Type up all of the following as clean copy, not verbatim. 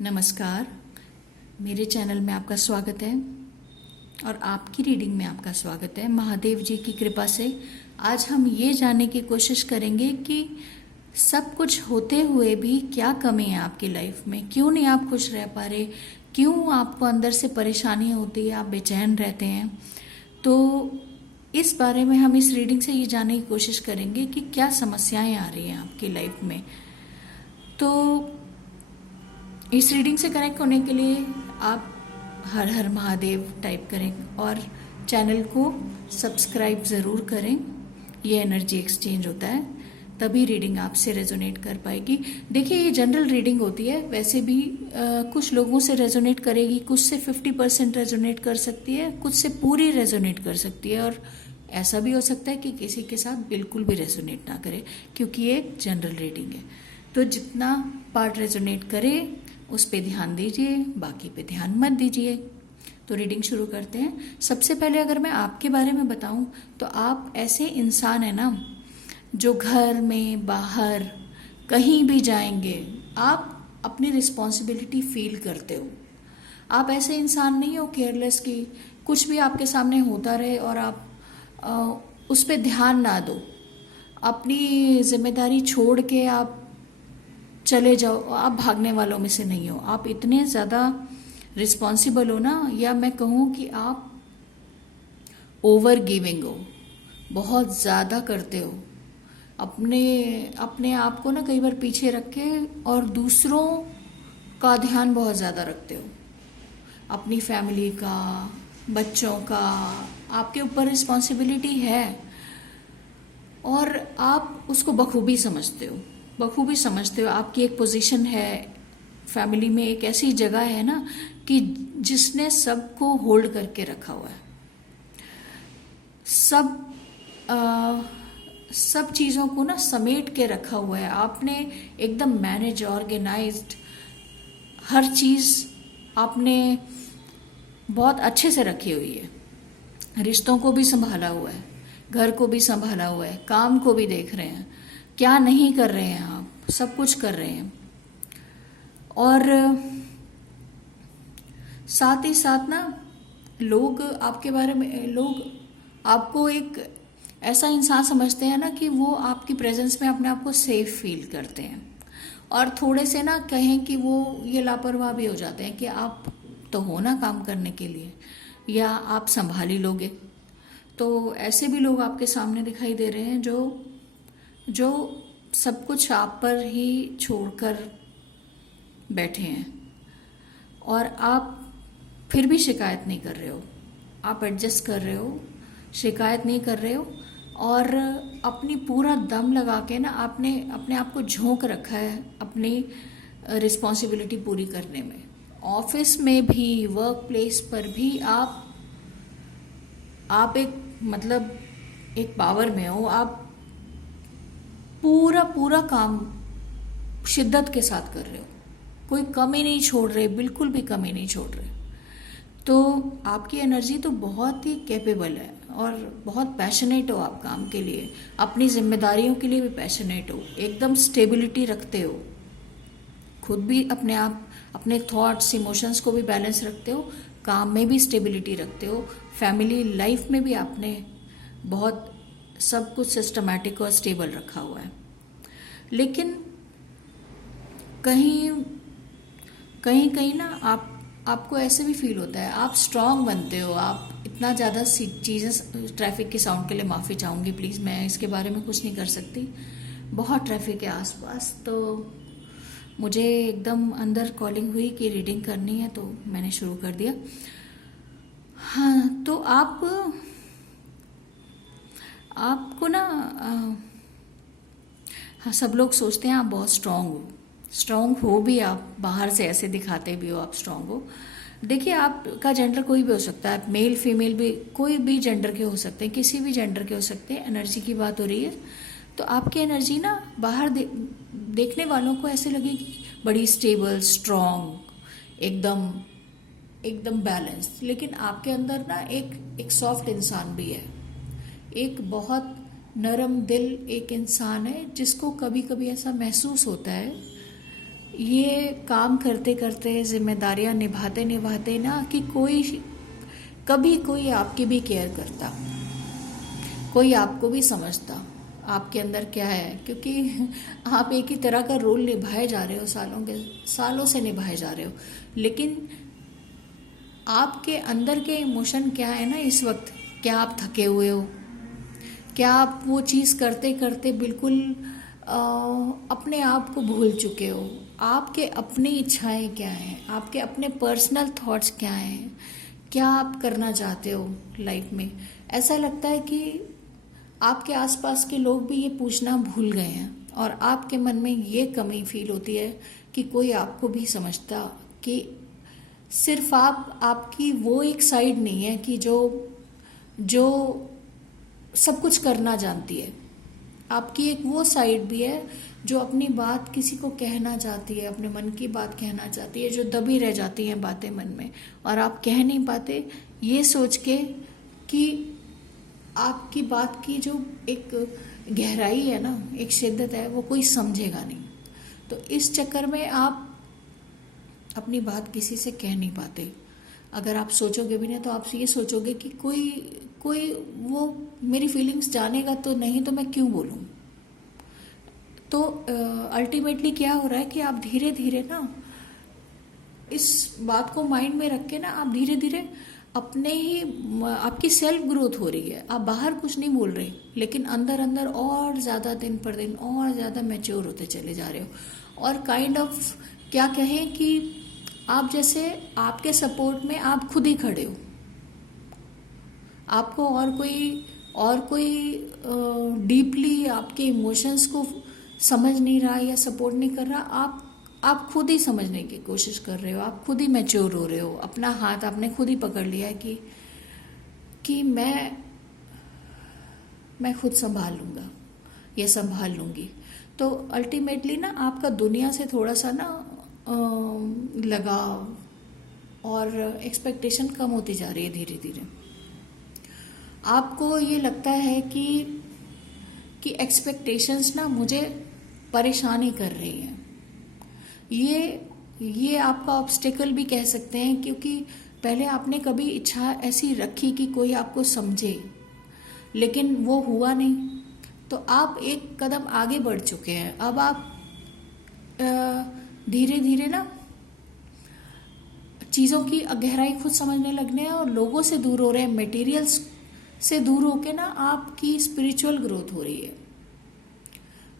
नमस्कार। मेरे चैनल में आपका स्वागत है और आपकी रीडिंग में आपका स्वागत है। महादेव जी की कृपा से आज हम ये जानने की कोशिश करेंगे कि सब कुछ होते हुए भी क्या कमी है आपकी लाइफ में, क्यों नहीं आप खुश रह पा रहे, क्यों आपको अंदर से परेशानी होती है, आप बेचैन रहते हैं। तो इस बारे में हम इस रीडिंग से ये जानने की कोशिश करेंगे कि क्या समस्याएं आ रही हैं आपकी लाइफ में। तो इस रीडिंग से कनेक्ट होने के लिए आप हर हर महादेव टाइप करें और चैनल को सब्सक्राइब ज़रूर करें। ये एनर्जी एक्सचेंज होता है, तभी रीडिंग आपसे रेजोनेट कर पाएगी। देखिए, ये जनरल रीडिंग होती है, वैसे भी कुछ लोगों से रेजोनेट करेगी, कुछ से 50% रेजोनेट कर सकती है, कुछ से पूरी रेजोनेट कर सकती है, और ऐसा भी हो सकता है कि किसी के साथ बिल्कुल भी रेजोनेट ना करे, क्योंकि ये एक जनरल रीडिंग है। तो जितना पार्ट रेजोनेट करे उस पे ध्यान दीजिए, बाकी पे ध्यान मत दीजिए। तो रीडिंग शुरू करते हैं। सबसे पहले अगर मैं आपके बारे में बताऊं तो आप ऐसे इंसान हैं ना जो घर में बाहर कहीं भी जाएंगे आप अपनी रिस्पॉन्सिबिलिटी फील करते हो। आप ऐसे इंसान नहीं हो केयरलेस कि कुछ भी आपके सामने होता रहे और आप उस पर ध्यान ना दो, अपनी जिम्मेदारी छोड़ के आप चले जाओ। आप भागने वालों में से नहीं हो, आप इतने ज़्यादा रिस्पॉन्सिबल हो ना, या मैं कहूँ कि आप ओवर गिविंग हो, बहुत ज़्यादा करते हो। अपने अपने आप को ना कई बार पीछे रख के और दूसरों का ध्यान बहुत ज़्यादा रखते हो। अपनी फैमिली का, बच्चों का आपके ऊपर रिस्पॉन्सिबिलिटी है और आप उसको बखूबी समझते हो। आपकी एक पोजीशन है फैमिली में, एक ऐसी जगह है ना कि जिसने सबको होल्ड करके रखा हुआ है। सब चीज़ों को ना समेट के रखा हुआ है आपने, एकदम मैनेज ऑर्गेनाइज्ड, हर चीज़ आपने बहुत अच्छे से रखी हुई है। रिश्तों को भी संभाला हुआ है, घर को भी संभाला हुआ है, काम को भी देख रहे हैं, क्या नहीं कर रहे हैं आप, सब कुछ कर रहे हैं। और साथ ही साथ ना लोग आपके बारे में, लोग आपको एक ऐसा इंसान समझते हैं ना कि वो आपकी प्रेजेंस में अपने आप को सेफ फील करते हैं, और थोड़े से ना कहें कि वो ये लापरवाह भी हो जाते हैं कि आप तो हो ना काम करने के लिए, या आप संभाल ही लोगे। तो ऐसे भी लोग आपके सामने दिखाई दे रहे हैं जो सब कुछ आप पर ही छोड़कर बैठे हैं, और आप फिर भी शिकायत नहीं कर रहे हो। आप एडजस्ट कर रहे हो, शिकायत नहीं कर रहे हो, और अपनी पूरा दम लगा के ना आपने अपने आप को झोंक रखा है अपनी रिस्पॉन्सिबिलिटी पूरी करने में। ऑफिस में भी, वर्क प्लेस पर भी आप एक पावर में हो। आप पूरा काम शिद्दत के साथ कर रहे हो, कोई कमी नहीं छोड़ रहे, बिल्कुल भी कमी नहीं छोड़ रहे। तो आपकी एनर्जी तो बहुत ही कैपेबल है और बहुत पैशनेट हो आप काम के लिए, अपनी जिम्मेदारियों के लिए भी पैशनेट हो, एकदम स्टेबिलिटी रखते हो, खुद भी अपने थॉट्स इमोशंस को भी बैलेंस रखते हो, काम में भी स्टेबिलिटी रखते हो, फैमिली लाइफ में भी आपने बहुत सब कुछ सिस्टमैटिक और स्टेबल रखा हुआ है। लेकिन कहीं ना आपको ऐसे भी फील होता है, आप स्ट्रांग बनते हो, आप इतना ज़्यादा चीज़ें, ट्रैफिक के साउंड के लिए माफ़ी चाहूँगी प्लीज़, मैं इसके बारे में कुछ नहीं कर सकती। बहुत ट्रैफिक है आसपास, तो मुझे एकदम अंदर कॉलिंग हुई कि रीडिंग करनी है, तो मैंने शुरू कर दिया। हाँ, तो आपको ना हाँ, सब लोग सोचते हैं आप बहुत स्ट्रांग हो भी, आप बाहर से ऐसे दिखाते भी हो आप स्ट्रांग हो। देखिए, आपका जेंडर कोई भी हो सकता है, मेल फीमेल भी, कोई भी जेंडर के हो सकते हैं, किसी भी जेंडर के हो सकते हैं। एनर्जी की बात हो रही है, तो आपकी एनर्जी ना बाहर देखने वालों को ऐसे लगेगी बड़ी स्टेबल, स्ट्रांग, एकदम बैलेंस्ड, लेकिन आपके अंदर ना एक सॉफ्ट इंसान भी है, एक बहुत नरम दिल एक इंसान है, जिसको कभी कभी ऐसा महसूस होता है ये काम करते करते, जिम्मेदारियां निभाते निभाते ना, कि कोई कभी कोई आपकी भी केयर करता, कोई आपको भी समझता आपके अंदर क्या है, क्योंकि आप एक ही तरह का रोल निभाए जा रहे हो, सालों से निभाए जा रहे हो, लेकिन आपके अंदर के इमोशन क्या है ना इस वक्त? क्या आप थके हुए हो? क्या आप वो चीज़ करते करते बिल्कुल अपने आप को भूल चुके हो? आपके अपनी इच्छाएं क्या हैं? आपके अपने पर्सनल थॉट्स क्या हैं? क्या आप करना चाहते हो लाइफ में? ऐसा लगता है कि आपके आसपास के लोग भी ये पूछना भूल गए हैं, और आपके मन में ये कमी फील होती है कि कोई आपको भी समझता, कि सिर्फ आपकी वो एक साइड नहीं है कि जो सब कुछ करना जानती है। आपकी एक वो साइड भी है जो अपनी बात किसी को कहना चाहती है, अपने मन की बात कहना चाहती है, जो दबी रह जाती हैं बातें मन में, और आप कह नहीं पाते, ये सोच के कि आपकी बात की जो एक गहराई है ना, एक शिद्दत है, वो कोई समझेगा नहीं। तो इस चक्कर में आप अपनी बात किसी से कह नहीं पाते। अगर आप सोचोगे भी नहीं तो आप ये सोचोगे कि कोई वो मेरी फीलिंग्स जानेगा तो नहीं, तो मैं क्यों बोलूं। तो अल्टीमेटली क्या हो रहा है कि आप धीरे धीरे ना इस बात को माइंड में रख के ना, आप धीरे धीरे अपने ही, आपकी सेल्फ ग्रोथ हो रही है। आप बाहर कुछ नहीं बोल रहे, लेकिन अंदर अंदर और ज़्यादा दिन पर दिन और ज़्यादा मैच्योर होते चले जा रहे हो। और काइंड ऑफ क्या कहें कि आप जैसे आपके सपोर्ट में आप खुद ही खड़े हो। आपको और कोई डीपली आपके इमोशंस को समझ नहीं रहा या सपोर्ट नहीं कर रहा। आप खुद ही समझने की कोशिश कर रहे हो, आप खुद ही मैच्योर हो रहे हो। अपना हाथ आपने खुद ही पकड़ लिया है कि मैं खुद संभाल लूँगा या संभाल लूँगी। तो अल्टीमेटली ना आपका दुनिया से थोड़ा सा ना लगाव और एक्सपेक्टेशन कम होती जा रही है धीरे धीरे। आपको ये लगता है कि एक्सपेक्टेशंस ना मुझे परेशान ही कर रही हैं। ये आपका ऑब्स्टेकल भी कह सकते हैं, क्योंकि पहले आपने कभी इच्छा ऐसी रखी कि कोई आपको समझे, लेकिन वो हुआ नहीं। तो आप एक कदम आगे बढ़ चुके हैं। अब आप धीरे धीरे ना चीज़ों की गहराई खुद समझने लगने हैं और लोगों से दूर हो रहे हैं, मटेरियल्स से दूर होके ना आपकी स्पिरिचुअल ग्रोथ हो रही है।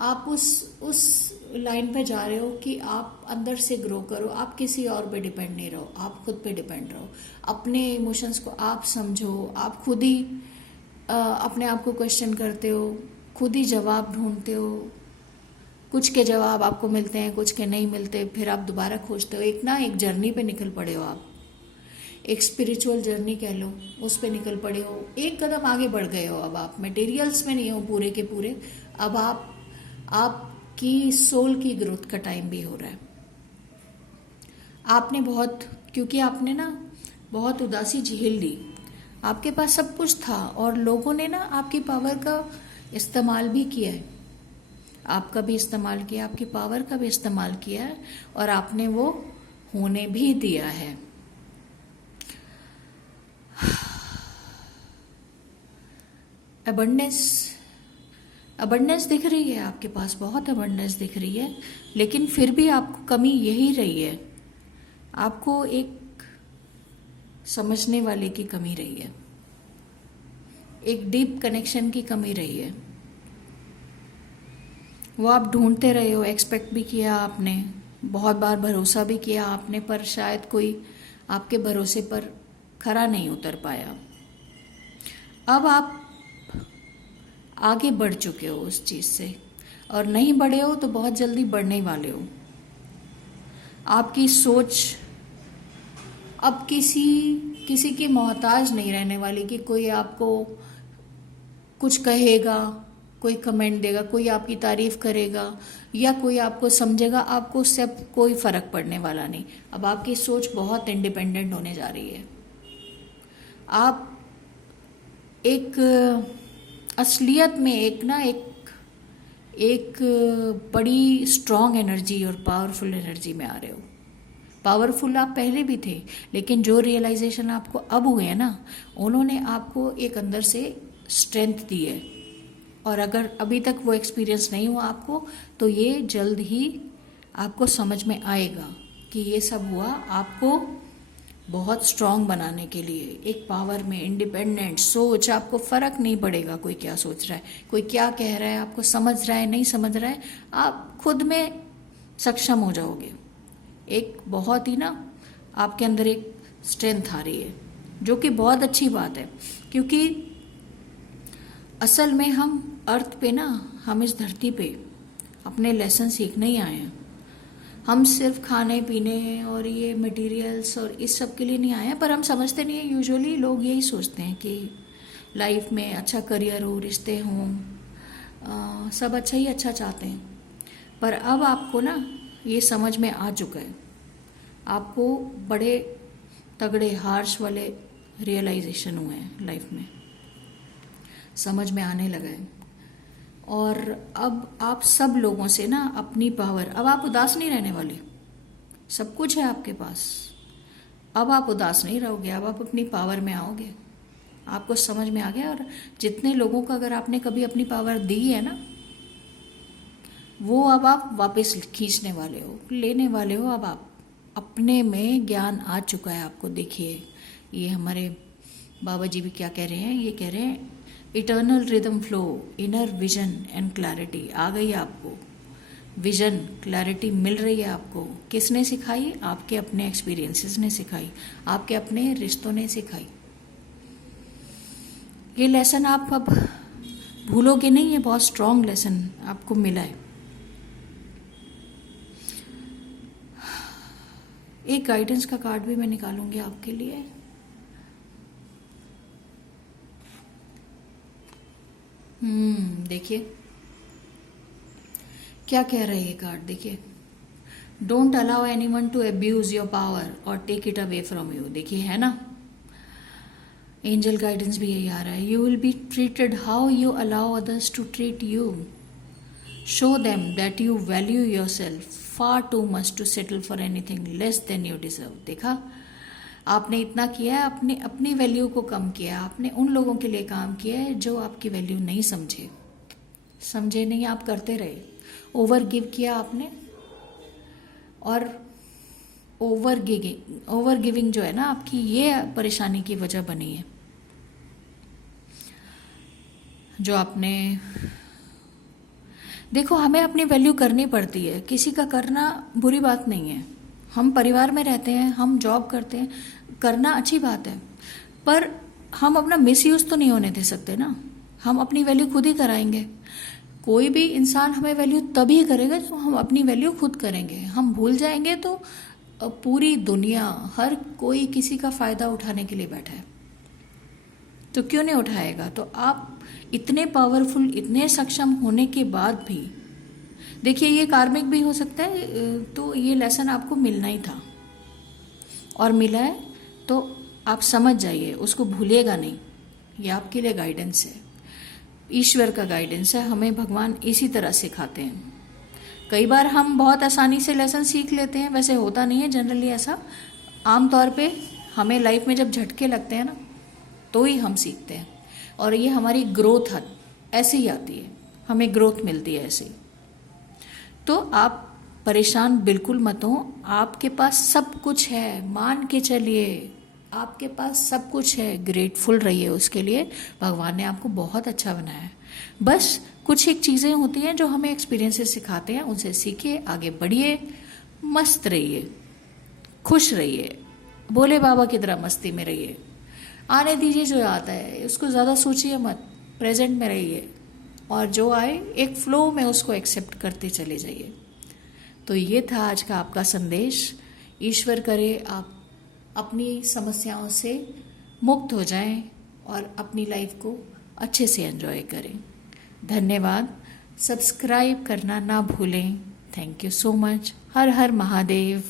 आप उस लाइन पे जा रहे हो कि आप अंदर से ग्रो करो। आप किसी और पे डिपेंड नहीं रहो, आप खुद पे डिपेंड रहो। अपने इमोशंस को आप समझो। आप खुद ही अपने आप को क्वेश्चन करते हो, खुद ही जवाब ढूंढते हो। कुछ के जवाब आपको मिलते हैं, कुछ के नहीं मिलते, फिर आप दोबारा खोजते हो। एक जर्नी पे निकल पड़े हो आप, एक स्पिरिचुअल जर्नी कह लो, उस पे निकल पड़े हो। एक कदम आगे बढ़ गए हो। अब आप मटेरियल्स में नहीं हो पूरे के पूरे। अब आपकी सोल की ग्रोथ का टाइम भी हो रहा है। आपने क्योंकि आपने ना बहुत उदासी झेल ली। आपके पास सब कुछ था और लोगों ने ना आपकी पावर का इस्तेमाल भी किया है। आपका भी इस्तेमाल किया, आपकी पावर का भी इस्तेमाल किया है, और आपने वो होने भी दिया है। अबंडेंस दिख रही है आपके पास, बहुत अबंडेंस दिख रही है, लेकिन फिर भी आपको कमी यही रही है। आपको एक समझने वाले की कमी रही है, एक डीप कनेक्शन की कमी रही है। वो आप ढूंढते रहे हो। एक्सपेक्ट भी किया आपने, बहुत बार भरोसा भी किया आपने, पर शायद कोई आपके भरोसे पर खरा नहीं उतर पाया। अब आप आगे बढ़ चुके हो उस चीज़ से, और नहीं बढ़े हो तो बहुत जल्दी बढ़ने वाले हो। आपकी सोच अब किसी की मोहताज नहीं रहने वाली कि कोई आपको कुछ कहेगा, कोई कमेंट देगा, कोई आपकी तारीफ करेगा या कोई आपको समझेगा। आपको उससे अब कोई फर्क पड़ने वाला नहीं। अब आपकी सोच बहुत इंडिपेंडेंट होने जा रही है। आप एक असलियत में एक बड़ी स्ट्रॉन्ग एनर्जी और पावरफुल एनर्जी में आ रहे हो। पावरफुल आप पहले भी थे, लेकिन जो रियलाइजेशन आपको अब हुए हैं ना, उन्होंने आपको एक अंदर से स्ट्रेंथ दी है। और अगर अभी तक वो एक्सपीरियंस नहीं हुआ आपको, तो ये जल्द ही आपको समझ में आएगा कि ये सब हुआ आपको बहुत स्ट्रांग बनाने के लिए। एक पावर में इंडिपेंडेंट सोच, आपको फर्क नहीं पड़ेगा कोई क्या सोच रहा है, कोई क्या कह रहा है, आपको समझ रहा है नहीं समझ रहा है, आप खुद में सक्षम हो जाओगे। एक बहुत ही ना आपके अंदर एक स्ट्रेंथ आ रही है, जो कि बहुत अच्छी बात है। क्योंकि असल में हम अर्थ पे ना, हम इस धरती पे अपने लेसन सीखने ही आए हैं। हम सिर्फ खाने पीने और ये मटेरियल्स और इस सब के लिए नहीं आए हैं, पर हम समझते नहीं है। यूजुअली लोग यही सोचते हैं कि लाइफ में अच्छा करियर हो, रिश्ते हों, सब अच्छा ही अच्छा चाहते हैं। पर अब आपको ना ये समझ में आ चुका है, आपको बड़े तगड़े हार्श वाले रियलाइजेशन हुए हैं लाइफ में, समझ में आने लगा है। और अब आप सब लोगों से ना अपनी पावर, अब आप उदास नहीं रहने वाले, सब कुछ है आपके पास। अब आप उदास नहीं रहोगे, अब आप अपनी पावर में आओगे, आपको समझ में आ गया। और जितने लोगों को अगर आपने कभी अपनी पावर दी है ना, वो अब आप वापस खींचने वाले हो, लेने वाले हो। अब आप अपने में ज्ञान आ चुका है आपको। देखिए ये हमारे बाबा जी भी क्या कह रहे हैं, ये कह रहे हैं eternal rhythm flow, inner vision and clarity आ गई आपको। विजन क्लैरिटी मिल रही है आपको। किसने सिखाई? आपके अपने एक्सपीरियंसेस ने सिखाई, आपके अपने रिश्तों ने सिखाई। ये लेसन आप अब भूलोगे नहीं, ये बहुत स्ट्रॉन्ग लेसन आपको मिला है। एक गाइडेंस का कार्ड भी मैं निकालूंगी आपके लिए। देखिए क्या कह रहा है ये कार्ड, देखिए। Don't allow anyone to abuse your power और take it away from you. देखिए है ना, एंजल गाइडेंस भी यही आ रहा है। You will be treated how you allow others to treat you. Show them that you value yourself far too much to settle for anything less than you deserve. देखा, आपने इतना किया है, आपने अपनी वैल्यू को कम किया, आपने उन लोगों के लिए काम किया है जो आपकी वैल्यू नहीं समझे नहीं, आप करते रहे, ओवर गिव किया आपने। और ओवर गिविंग जो है ना आपकी, ये परेशानी की वजह बनी है। जो आपने, देखो हमें अपनी वैल्यू करनी पड़ती है, किसी का करना बुरी बात नहीं है। हम परिवार में रहते हैं, हम जॉब करते हैं, करना अच्छी बात है, पर हम अपना मिसयूज तो नहीं होने दे सकते ना। हम अपनी वैल्यू खुद ही कराएंगे। कोई भी इंसान हमें वैल्यू तभी करेगा जब हम अपनी वैल्यू खुद करेंगे। हम भूल जाएंगे तो पूरी दुनिया, हर कोई किसी का फायदा उठाने के लिए बैठा है, तो क्यों नहीं उठाएगा। तो आप इतने पावरफुल, इतने सक्षम होने के बाद भी, देखिए ये कार्मिक भी हो सकता है, तो ये लेसन आपको मिलना ही था और मिला है, तो आप समझ जाइए, उसको भूलिएगा नहीं। ये आपके लिए गाइडेंस है, ईश्वर का गाइडेंस है। हमें भगवान इसी तरह सिखाते हैं। कई बार हम बहुत आसानी से लेसन सीख लेते हैं, वैसे होता नहीं है जनरली ऐसा। आमतौर पे हमें लाइफ में जब झटके लगते हैं ना, तो ही हम सीखते हैं। और ये हमारी ग्रोथ ऐसे ही आती है, हमें ग्रोथ मिलती है ऐसे ही। तो आप परेशान बिल्कुल मत हो, आपके पास सब कुछ है, मान के चलिए आपके पास सब कुछ है। ग्रेटफुल रहिए उसके लिए, भगवान ने आपको बहुत अच्छा बनाया है। बस कुछ एक चीज़ें होती हैं जो हमें एक्सपीरियंसेस सिखाते हैं, उनसे सीखिए, आगे बढ़िए, मस्त रहिए, खुश रहिए, भोले बाबा की तरह मस्ती में रहिए। आने दीजिए जो आता है, उसको ज़्यादा सोचिए मत, प्रेजेंट में रहिए, और जो आए एक फ्लो में उसको एक्सेप्ट करते चले जाइए। तो ये था आज का आपका संदेश। ईश्वर करे आप अपनी समस्याओं से मुक्त हो जाएं और अपनी लाइफ को अच्छे से एंजॉय करें। धन्यवाद। सब्सक्राइब करना ना भूलें। Thank you so much. Her her Mahadev.